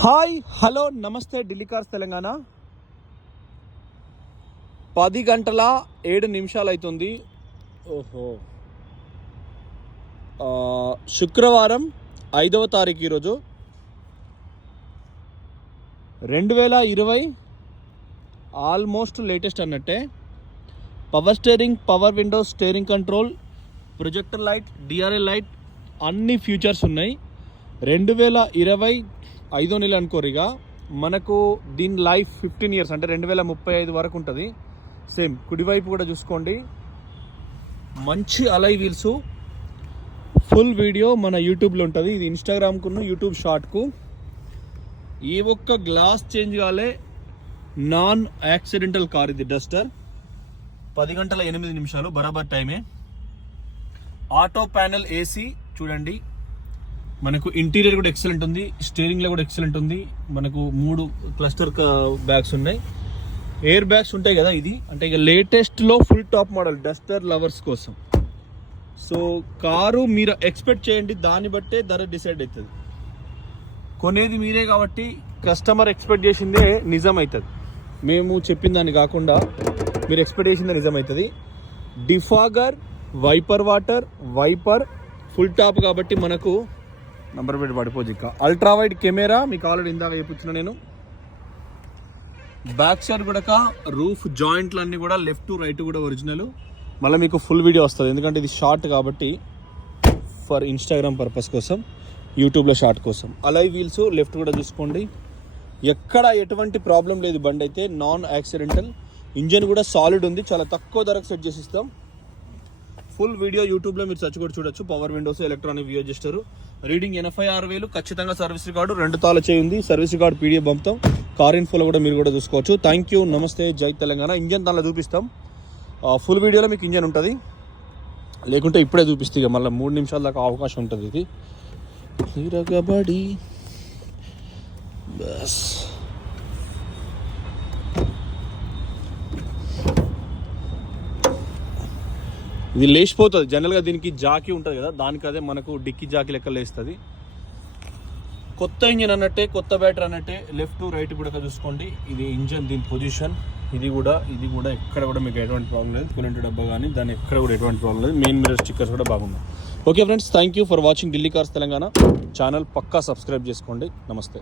Hi hello నమస్తే Delhi cars Telangana 10 గంటల 7 నిమిషాలు అవుతుంది. ఓహో, శుక్రవారం 5వ తారీఖు ఈరోజు 2020 ఆల్మోస్ట్ లేటెస్ట్ అన్నట్టే. Power steering, power Windows, steering control, projector light, DRL light అన్ని ఫీచర్స్ ఉన్నాయి. 2020 5వ నెల అనుకోరిగా మనకు దీని లైఫ్ 15 ఇయర్స్ అంటే 2035 వరకు ఉంటుంది. సేమ్ కుడివైపు కూడా చూసుకోండి, మంచి అలై వీల్స్. ఫుల్ వీడియో మన యూట్యూబ్లో ఉంటుంది. ఇది ఇన్స్టాగ్రామ్కున్న యూట్యూబ్ షార్ట్కు. ఏ ఒక్క గ్లాస్ చేంజ్ కాలే, నాన్ యాక్సిడెంటల్ కార్ ఇది. డస్టర్ 10 గంటల 8 నిమిషాలు బరాబర్ టైమే. ఆటో ప్యానెల్ ఏసీ చూడండి. మనకు ఇంటీరియర్ కూడా ఎక్సలెంట్ ఉంది, స్టీరింగ్లో కూడా ఎక్సలెంట్ ఉంది. మనకు 3 క్లస్టర్ బ్యాగ్స్ ఉన్నాయి, ఎయిర్ బ్యాగ్స్ ఉంటాయి కదా. ఇది అంటే ఇక లేటెస్ట్లో full top model Duster lovers కోసం. సో కారు మీరు ఎక్స్పెక్ట్ చేయండి, దాన్ని బట్టే ధర డిసైడ్ అవుతుంది. కొనేది మీరే కాబట్టి కస్టమర్ ఎక్స్పెక్ట్ చేసిందే నిజం అవుతుంది. మేము చెప్పిన దాన్ని కాకుండా మీరు ఎక్స్పెక్ట్ చేసిందే నిజం అవుతుంది. Defogger, wiper water, wiper full top కాబట్టి మనకు నంబర్ ప్లేట్ పడిపోదు. ఇంకా అల్ట్రా వైడ్ కెమెరా మీకు ఆల్రెడీ ఇందాక చెప్పించిన నేను. బ్యాక్ సైడ్ కూడా రూఫ్ జాయింట్లు అన్నీ కూడా లెఫ్ట్ టు రైట్ కూడా ఒరిజినల్. మళ్ళీ మీకు ఫుల్ వీడియో వస్తుంది, ఎందుకంటే ఇది షార్ట్ కాబట్టి, ఫర్ ఇన్స్టాగ్రామ్ పర్పస్ కోసం, యూట్యూబ్లో షార్ట్ కోసం. అలై వీల్స్ లెఫ్ట్ కూడా చూసుకోండి, ఎక్కడ ఎటువంటి ప్రాబ్లం లేదు. బండి అయితే నాన్ యాక్సిడెంటల్. ఇంజన్ కూడా సాలిడ్ ఉంది, చాలా తక్కువ ధరకు సెట్ చేసి ఇస్తాం. ఫుల్ వీడియో యూట్యూబ్లో మీరు సర్చ్ కూడా చూడొచ్చు. Power windows, electronic view adjuster, reading 86,000, ఖచ్చితంగా సర్వీస్ రికార్డు, 2 తాళ చేయి ఉంది. సర్వీస్ రికార్డు పీడిఎఫ్ పంపుతాం. కార్ ఇన్ఫోలో కూడా మీరు కూడా చూసుకోవచ్చు. థ్యాంక్ యూ, నమస్తే, జై తెలంగాణ. ఇంజన్ దానిలో చూపిస్తాం. ఫుల్ వీడియోలో మీకు ఇంజన్ ఉంటుంది, లేకుంటే ఇప్పుడే చూపిస్తే ఇక మళ్ళీ 3 నిమిషాల దాకా అవకాశం ఉంటుంది. ఇది తిరగబడి బస్. ఇది లేచిపోతుంది జనరల్గా. దీనికి జాకీ ఉంటుంది కదా, దానికి అదే మనకు డిక్కీ జాకీ లెక్క లేస్తుంది. కొత్త ఇంజిన్ అన్నట్టే, కొత్త బ్యాటరీ అన్నట్టే. లెఫ్ట్ టు రైట్ కూడా చూసుకోండి. ఇది ఇంజన్, దీని పొజిషన్. ఇది కూడా ఎక్కడ కూడా మీకు ఎటువంటి ప్రాబ్లం లేదు. కూలెంట్ డబ్బా కానీ దాని ఎక్కడ కూడా ఎటువంటి ప్రాబ్లం లేదు. మెయిన్ మిర్రర్ స్టిక్కర్స్ కూడా బాగున్నాయి. Okay friends, thank you for watching Delhi cars Telangana channel. పక్కా సబ్స్క్రైబ్ చేసుకోండి. నమస్తే.